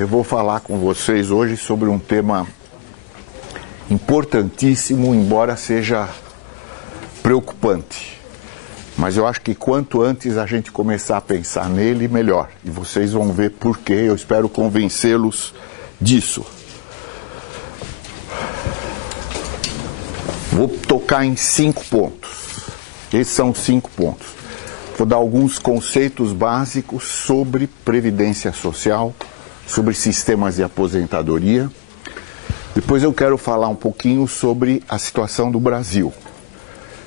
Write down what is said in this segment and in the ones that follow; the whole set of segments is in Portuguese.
Eu vou falar com vocês hoje sobre um tema importantíssimo, embora seja preocupante. Mas eu acho que quanto antes a gente começar a pensar nele, melhor. E vocês vão ver por quê. Eu espero convencê-los disso. Vou tocar em 5 pontos. Esses são 5 pontos. Vou dar alguns conceitos básicos sobre previdência social, sobre sistemas de aposentadoria. Depois eu quero falar um pouquinho sobre a situação do Brasil.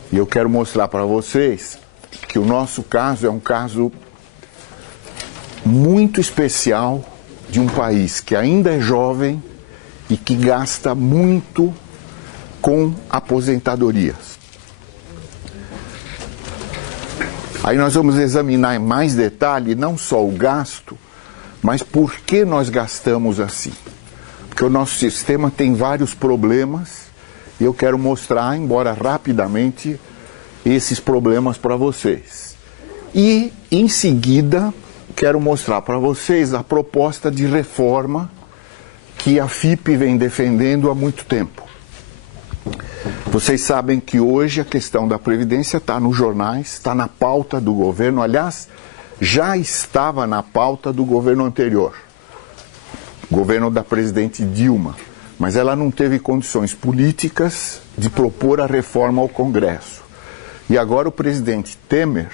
E eu quero mostrar para vocês que o nosso caso é um caso muito especial de um país que ainda é jovem e que gasta muito com aposentadorias. Aí nós vamos examinar em mais detalhe não só o gasto, mas por que nós gastamos assim. Porque o nosso sistema tem vários problemas e eu quero mostrar, embora rapidamente, esses problemas para vocês. E, em seguida, quero mostrar para vocês a proposta de reforma que a FIP vem defendendo há muito tempo. Vocês sabem que hoje a questão da Previdência está nos jornais, está na pauta do governo. Aliás, já estava na pauta do governo anterior, governo da presidente Dilma, mas ela não teve condições políticas de propor a reforma ao Congresso. E agora o presidente Temer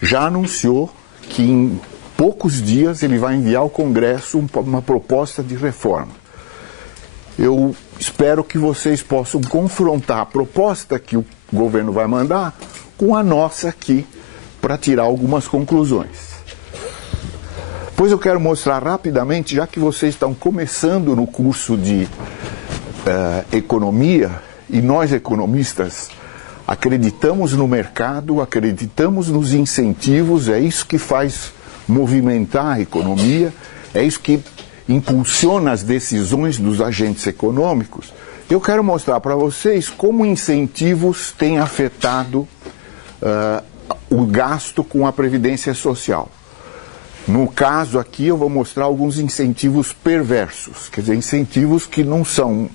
já anunciou que em poucos dias ele vai enviar ao Congresso uma proposta de reforma. Eu espero que vocês possam confrontar a proposta que o governo vai mandar com a nossa aqui, para tirar algumas conclusões. Pois eu quero mostrar rapidamente, já que vocês estão começando no curso de economia, e nós economistas acreditamos no mercado, acreditamos nos incentivos, é isso que faz movimentar a economia, é isso que impulsiona as decisões dos agentes econômicos. Eu quero mostrar para vocês como incentivos têm afetado o gasto com a Previdência Social. No caso aqui eu vou mostrar alguns incentivos perversos, quer dizer, incentivos que não são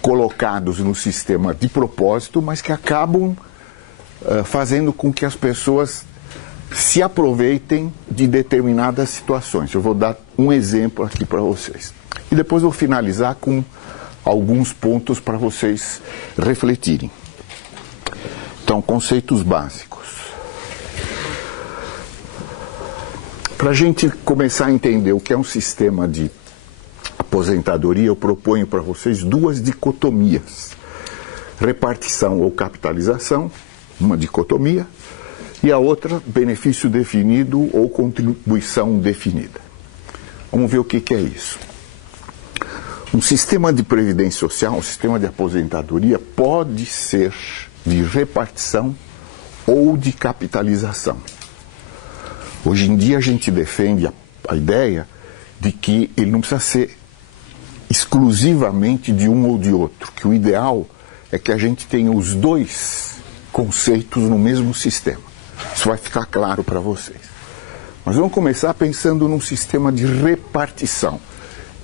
colocados no sistema de propósito, mas que acabam fazendo com que as pessoas se aproveitem de determinadas situações. Eu vou dar um exemplo aqui para vocês. E depois vou finalizar com alguns pontos para vocês refletirem. Então, conceitos básicos. Para a gente começar a entender o que é um sistema de aposentadoria, eu proponho para vocês 2 dicotomias. Repartição ou capitalização, uma dicotomia, e a outra, benefício definido ou contribuição definida. Vamos ver o que é isso. Um sistema de previdência social, um sistema de aposentadoria, pode ser de repartição ou de capitalização. Hoje em dia a gente defende a ideia de que ele não precisa ser exclusivamente de um ou de outro, que o ideal é que a gente tenha os 2 conceitos no mesmo sistema. Isso vai ficar claro para vocês. Mas vamos começar pensando num sistema de repartição,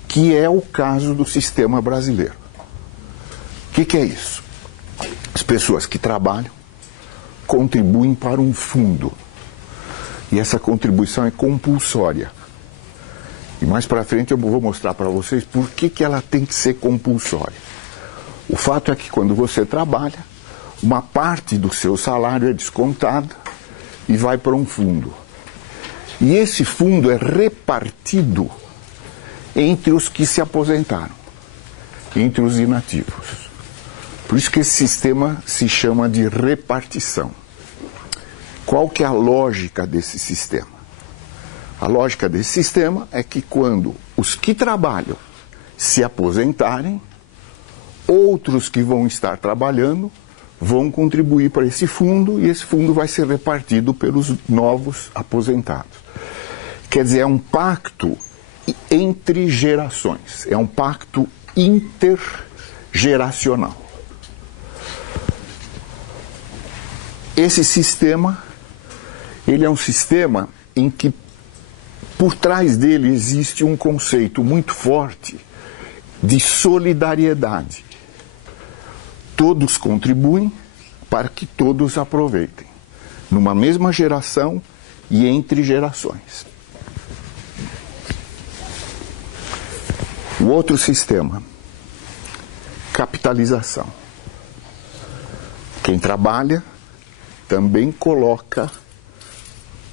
que é o caso do sistema brasileiro. O que é isso? As pessoas que trabalham contribuem para um fundo. E essa contribuição é compulsória. E mais para frente eu vou mostrar para vocês por que ela tem que ser compulsória. O fato é que quando você trabalha, uma parte do seu salário é descontada e vai para um fundo. E esse fundo é repartido entre os que se aposentaram, entre os inativos. Por isso que esse sistema se chama de repartição. Qual que é a lógica desse sistema? A lógica desse sistema é que quando os que trabalham se aposentarem, outros que vão estar trabalhando vão contribuir para esse fundo e esse fundo vai ser repartido pelos novos aposentados. Quer dizer, é um pacto entre gerações, é um pacto intergeracional. Esse sistema, ele é um sistema em que Por trás dele existe um conceito muito forte de solidariedade. Todos contribuem para que todos aproveitem, numa mesma geração e entre gerações. O outro sistema, capitalização. Quem trabalha também coloca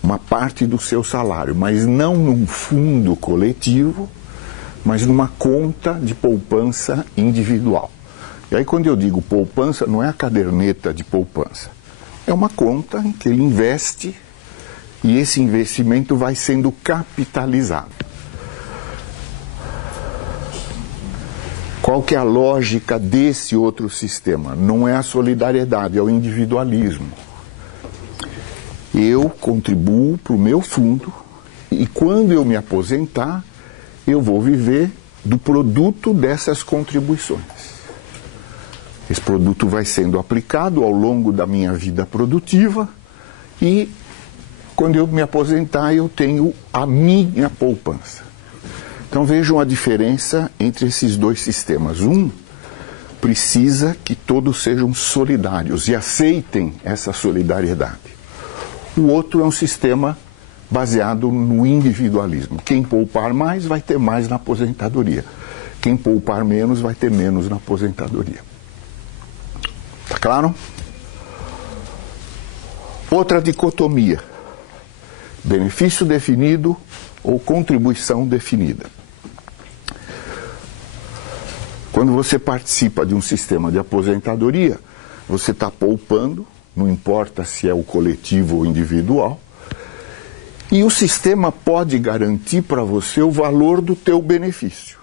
uma parte do seu salário, mas não num fundo coletivo, mas numa conta de poupança individual. E aí quando eu digo poupança, não é a caderneta de poupança. É uma conta em que ele investe e esse investimento vai sendo capitalizado. Qual que é a lógica desse outro sistema? Não é a solidariedade, é o individualismo. Eu contribuo para o meu fundo e quando eu me aposentar, eu vou viver do produto dessas contribuições. Esse produto vai sendo aplicado ao longo da minha vida produtiva e quando eu me aposentar eu tenho a minha poupança. Então vejam a diferença entre esses dois sistemas. Um precisa que todos sejam solidários e aceitem essa solidariedade. O outro é um sistema baseado no individualismo. Quem poupar mais vai ter mais na aposentadoria. Quem poupar menos vai ter menos na aposentadoria. Tá claro? Outra dicotomia. Benefício definido ou contribuição definida. Quando você participa de um sistema de aposentadoria, você está poupando, não importa se é o coletivo ou individual, e o sistema pode garantir para você o valor do teu benefício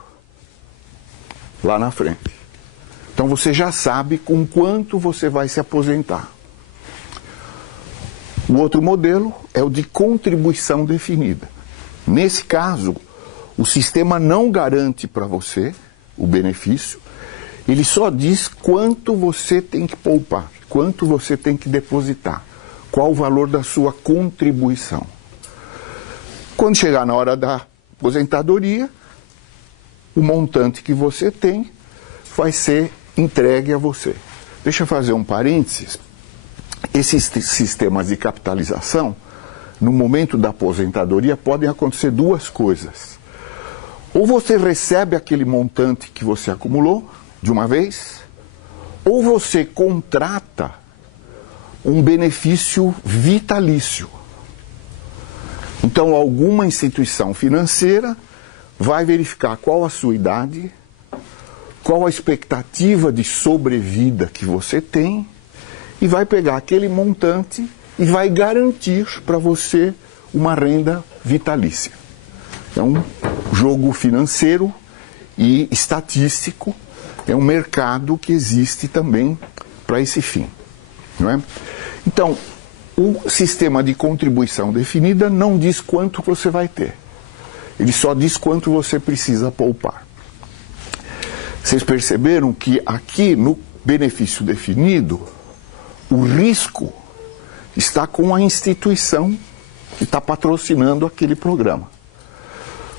lá na frente. Então você já sabe com quanto você vai se aposentar. O outro modelo é o de contribuição definida. Nesse caso, o sistema não garante para você o benefício, ele só diz quanto você tem que poupar, quanto você tem que depositar, qual o valor da sua contribuição. Quando chegar na hora da aposentadoria, o montante que você tem vai ser entregue a você. Deixa eu fazer um parênteses. Esses sistemas de capitalização, no momento da aposentadoria, podem acontecer duas coisas. Ou você recebe aquele montante que você acumulou de uma vez, ou você contrata um benefício vitalício. Então, alguma instituição financeira vai verificar qual a sua idade, qual a expectativa de sobrevida que você tem, e vai pegar aquele montante e vai garantir para você uma renda vitalícia. É um jogo financeiro e estatístico, é um mercado que existe também para esse fim, não é? Então, o sistema de contribuição definida não diz quanto você vai ter. Ele só diz quanto você precisa poupar. Vocês perceberam que aqui no benefício definido, o risco está com a instituição que está patrocinando aquele programa.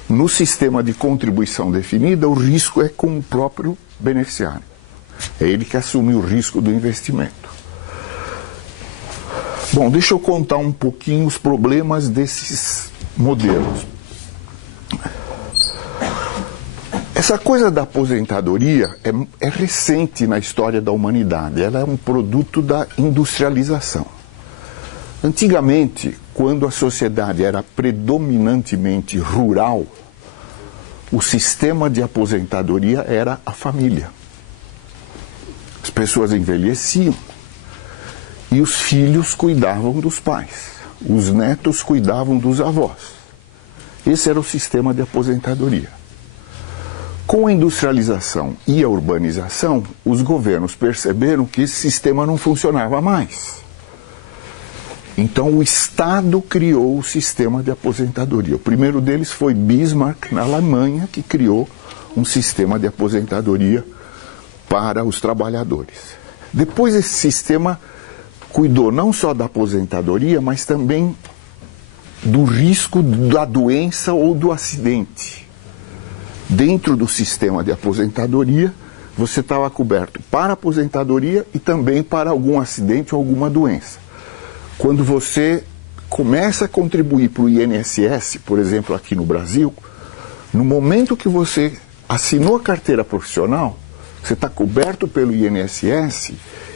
No sistema de contribuição definida, o risco é com o próprio beneficiário. É ele que assume o risco do investimento. Bom, deixa eu contar um pouquinho os problemas desses modelos. Essa coisa da aposentadoria é recente na história da humanidade. Ela é um produto da industrialização. Antigamente, quando a sociedade era predominantemente rural, o sistema de aposentadoria era a família. As pessoas envelheciam e os filhos cuidavam dos pais, os netos cuidavam dos avós. Esse era o sistema de aposentadoria. Com a industrialização e a urbanização, os governos perceberam que esse sistema não funcionava mais. Então o Estado criou o sistema de aposentadoria. O primeiro deles foi Bismarck, na Alemanha, que criou um sistema de aposentadoria para os trabalhadores. Depois esse sistema cuidou não só da aposentadoria, mas também do risco da doença ou do acidente. Dentro do sistema de aposentadoria, você estava coberto para a aposentadoria e também para algum acidente ou alguma doença. Quando você começa a contribuir para o INSS, por exemplo, aqui no Brasil, no momento que você assinou a carteira profissional, você está coberto pelo INSS,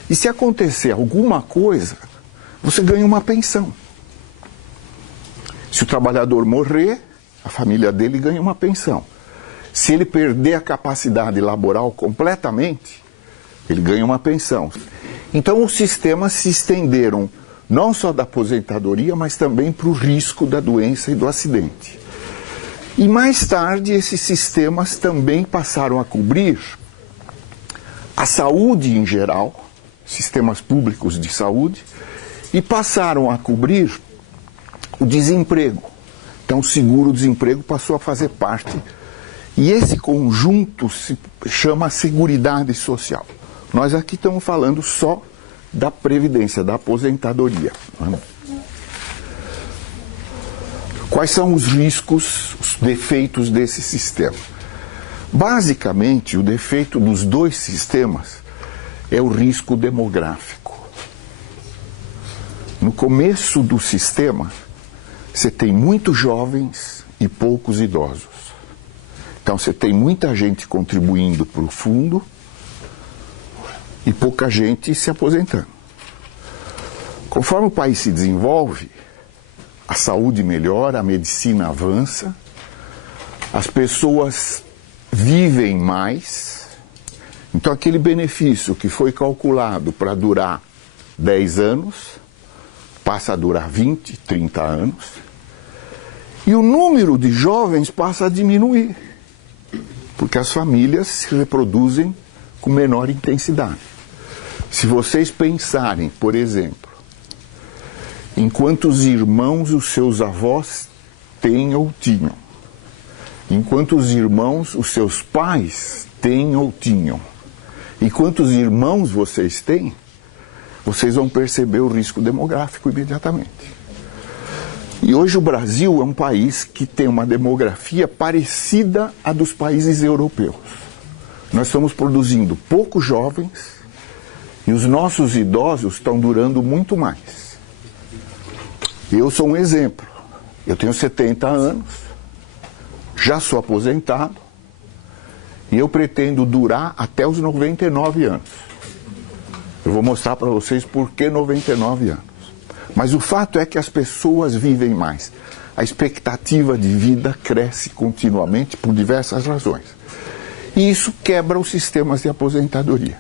e se acontecer alguma coisa, você ganha uma pensão. Se o trabalhador morrer, a família dele ganha uma pensão. Se ele perder a capacidade laboral completamente, ele ganha uma pensão. Então os sistemas se estenderam não só da aposentadoria, mas também para o risco da doença e do acidente. E mais tarde esses sistemas também passaram a cobrir a saúde em geral, sistemas públicos de saúde, e passaram a cobrir o desemprego. Então o seguro-desemprego passou a fazer parte. E esse conjunto se chama Seguridade Social. Nós aqui estamos falando só da previdência, da aposentadoria. Quais são os riscos, os defeitos desse sistema? Basicamente, o defeito dos dois sistemas é o risco demográfico. No começo do sistema, você tem muitos jovens e poucos idosos. Então você tem muita gente contribuindo para o fundo e pouca gente se aposentando. Conforme o país se desenvolve, a saúde melhora, a medicina avança, as pessoas vivem mais. Então aquele benefício que foi calculado para durar 10 anos, passa a durar 20, 30 anos. E o número de jovens passa a diminuir, porque as famílias se reproduzem com menor intensidade. Se vocês pensarem, por exemplo, em quantos irmãos os seus avós têm ou tinham, em quantos irmãos os seus pais têm ou tinham, e quantos irmãos vocês têm, vocês vão perceber o risco demográfico imediatamente. E hoje o Brasil é um país que tem uma demografia parecida à dos países europeus. Nós estamos produzindo poucos jovens e os nossos idosos estão durando muito mais. Eu sou um exemplo. Eu tenho 70 anos, já sou aposentado e eu pretendo durar até os 99 anos. Eu vou mostrar para vocês por que 99 anos. Mas o fato é que as pessoas vivem mais. A expectativa de vida cresce continuamente por diversas razões. E isso quebra os sistemas de aposentadoria.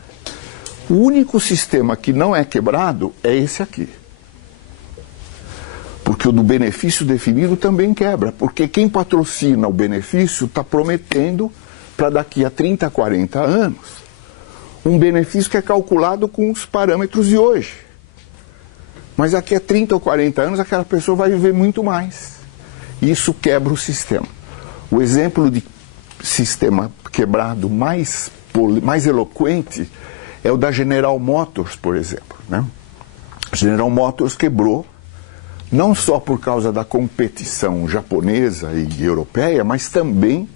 O único sistema que não é quebrado é esse aqui. Porque o do benefício definido também quebra. Porque quem patrocina o benefício está prometendo para daqui a 30, 40 anos um benefício que é calculado com os parâmetros de hoje. Mas daqui a 30 ou 40 anos aquela pessoa vai viver muito mais. E isso quebra o sistema. O exemplo de sistema quebrado mais eloquente é o da General Motors, por exemplo. Né? A General Motors quebrou não só por causa da competição japonesa e europeia, mas também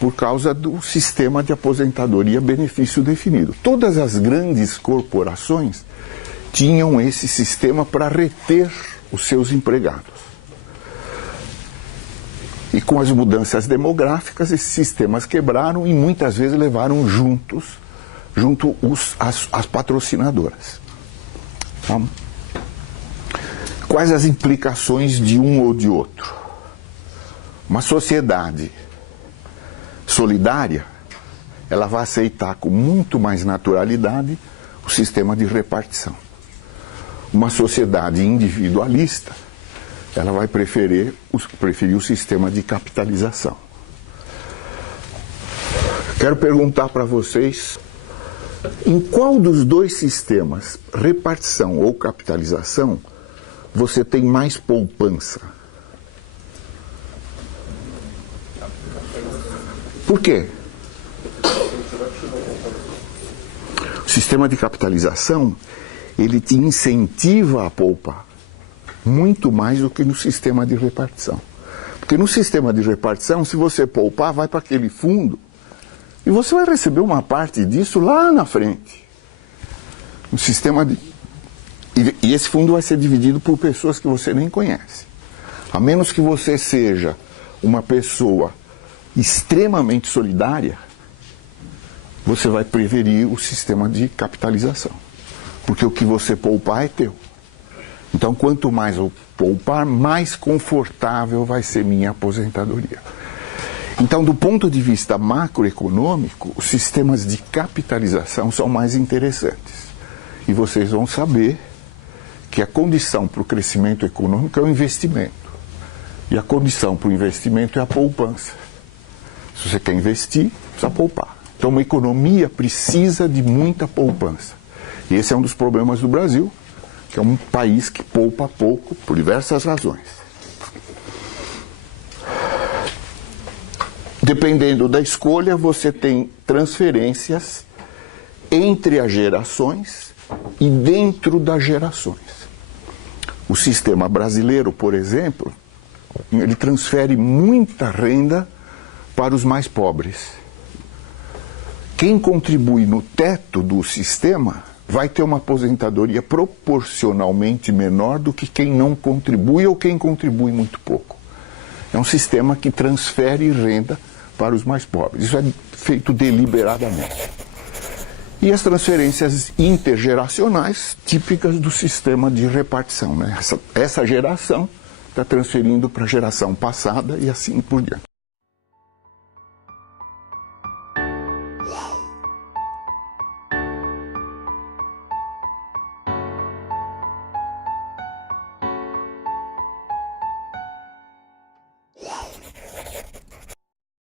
por causa do sistema de aposentadoria benefício definido. Todas as grandes corporações tinham esse sistema para reter os seus empregados. E com as mudanças demográficas, esses sistemas quebraram e muitas vezes levaram junto as patrocinadoras. Tá? Quais as implicações de um ou de outro? Uma sociedade solidária, ela vai aceitar com muito mais naturalidade o sistema de repartição. Uma sociedade individualista, ela vai preferir o sistema de capitalização. Quero perguntar para vocês, em qual dos dois sistemas, repartição ou capitalização, você tem mais poupança? Por quê? O sistema de capitalização, ele te incentiva a poupar. muito mais do que no sistema de repartição. Porque no sistema de repartição, se você poupar, vai para aquele fundo e você vai receber uma parte disso lá na frente. No sistema de... E esse fundo vai ser dividido por pessoas que você nem conhece. A menos que você seja uma pessoa extremamente solidária, você vai preferir o sistema de capitalização. Porque o que você poupar é teu. Então, quanto mais eu poupar, mais confortável vai ser minha aposentadoria. Então, do ponto de vista macroeconômico, os sistemas de capitalização são mais interessantes. E vocês vão saber que a condição para o crescimento econômico é o investimento. E a condição para o investimento é a poupança. Se você quer investir, precisa poupar. Então, uma economia precisa de muita poupança. E esse é um dos problemas do Brasil, que é um país que poupa pouco por diversas razões. Dependendo da escolha, você tem transferências entre as gerações e dentro das gerações. O sistema brasileiro, por exemplo, ele transfere muita renda para os mais pobres. Quem contribui no teto do sistema vai ter uma aposentadoria proporcionalmente menor do que quem não contribui ou quem contribui muito pouco. É um sistema que transfere renda para os mais pobres. Isso é feito deliberadamente. E as transferências intergeracionais típicas do sistema de repartição, né? Essa geração está transferindo para a geração passada e assim por diante.